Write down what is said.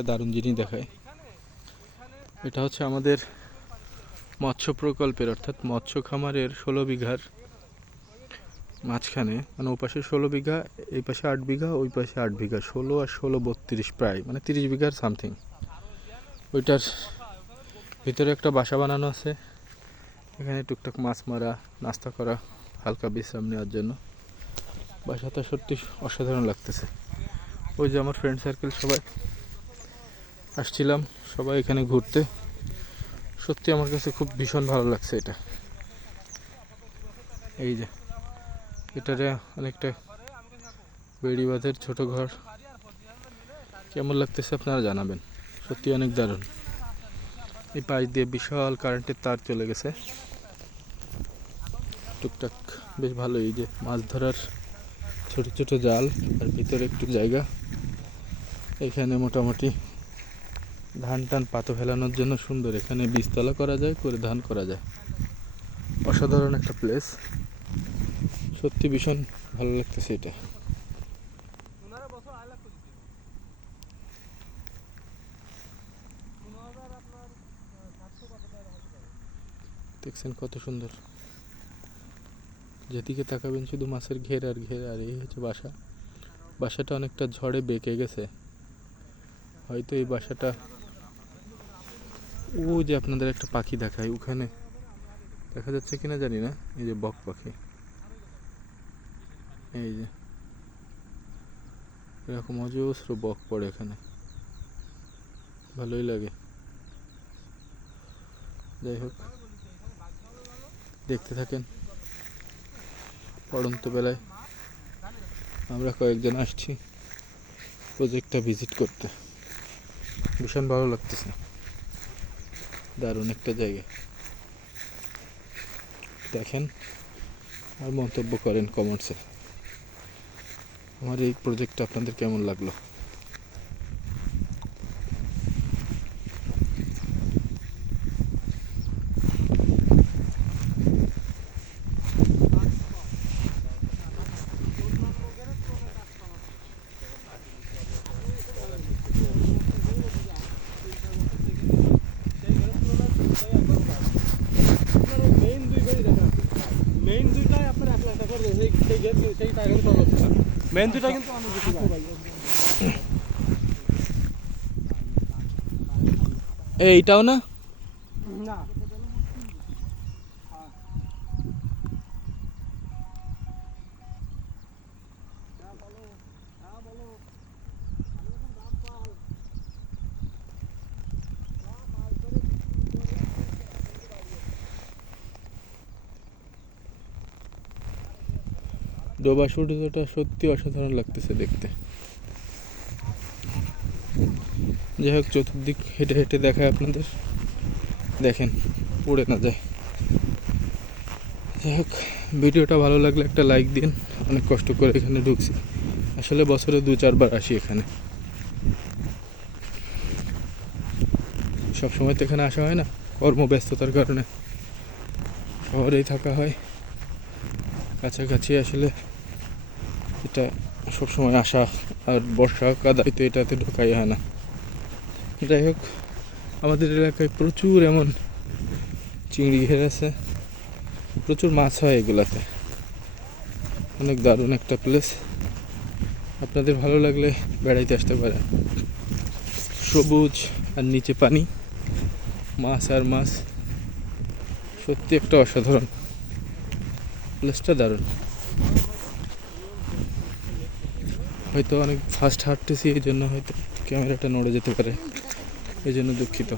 একটা দারুণ জিনিস দেখায়। এটা হচ্ছে আমাদের মৎস্য প্রকল্পের, অর্থাৎ মৎস্য খামারের ষোলো বিঘার মাঝখানে মানে ও পাশে ষোলো বিঘা, এই পাশে আট বিঘা, ওই পাশে আট বিঘা, ষোলো আর ষোলো বত্রিশ প্রায় মানে তিরিশ বিঘার সামথিং ওইটার ভিতরে একটা বাসা বানানো আছে। এখানে টুকটাক মাছ মারা, নাস্তা করা, হালকা বিশ্রাম নেওয়ার জন্য। বাসাটা সত্যি অসাধারণ লাগতেছে। ওই যে আমার ফ্রেন্ড সার্কেল সবাই। আসছিলাম সবাই এখানে ঘুরতে। সত্যি আমার কাছে খুব ভীষণ ভালো লাগছে এটা। এই যে, এটারে অনেকটা বেড়ি বাঁধের ছোট ঘর। কেমন লাগতেছে আপনারা জানাবেন। সত্যি অনেক দারুণ। এই পাশ দিয়ে বিশাল কারেন্টের তার চলে গেছে। টুকটাক বেশ ভালো এই যে মাছ ধরার ছোট ছোট জাল, আর ভিতরে একটু জায়গা। এখানে মোটামুটি ধান টান পাতো ফেলানোর জন্য সুন্দর। এখানে বীজতলা করা যায়, করে ধান করা যায়। অসাধারণ একটা প্লেস সত্যি ভীষণ ভালো লাগতেছে এটা। দেখছেন কত সুন্দর। যেদিকে তাকাবেন শুধু মাছের ঘের আর ঘের, আর এই হচ্ছে বাসা। বাসাটা অনেকটা ঝড়ে বেঁকে গেছে। হয়তো এই বাসাটা ও যে আপনাদের একটা পাখি দেখায় ওখানে, দেখা যাচ্ছে কিনা জানি না, এই যে বক পাখি। এই যে, এরকম অজস্র বক পড়ে এখানে। ভালোই লাগে। যাই হোক, দেখতে থাকেন। পড়ন্ত বেলায় আমরা কয়েকজন আসছি। প্রজেক্টটা ভিজিট করতে। ভীষণ ভালো লাগতেছে। দারুণ একটা জায়গা। দেখেন আর মন্তব্য করেন কমেন্টসে আমার এই প্রজেক্টটা আপনাদের কেমন লাগল? দুইটা কিন্তু অনেক বেশি এইটাও না? না। ডোবা সূর্যটা সত্যি অসাধারণ লাগতেছে দেখতে। যাই হোক, চতুর্দিক হেঁটে হেঁটে দেখায় আপনাদের। দেখেন পড়ে না যায়। যাই হোক, ভিডিওটা ভালো লাগলে একটা লাইক দিন। অনেক কষ্ট করে এখানে ঢুকছি। আসলে বছরে দু, চারবার আসি এখানে। সব সময় তো এখানে আসা হয় না, কর্মব্যস্ততার কারণে। শহরেই থাকা হয়। কাছাকাছি আসলে এটা সবসময় আসা আর বর্ষা কাদায় তো এটাতে ঢোকাই হয় না। যাই হোক, আমাদের এলাকায় প্রচুর এমন চিংড়ি ঘের আছে প্রচুর মাছ হয় এগুলাতে। অনেক দারুণ একটা প্লেস আপনাদের ভালো লাগলে বেড়াইতে আসতে পারেন। সবুজ আর নিচে পানি, মাছ আর মাছ। সত্যি একটা অসাধারণ। প্লেসটা দারুণ। হয়তো অনেক ফাস্ট হাঁটতেছি, এই জন্য হয়তো ক্যামেরাটা নড়ে যেতে পারে। এই জন্য দুঃখিত।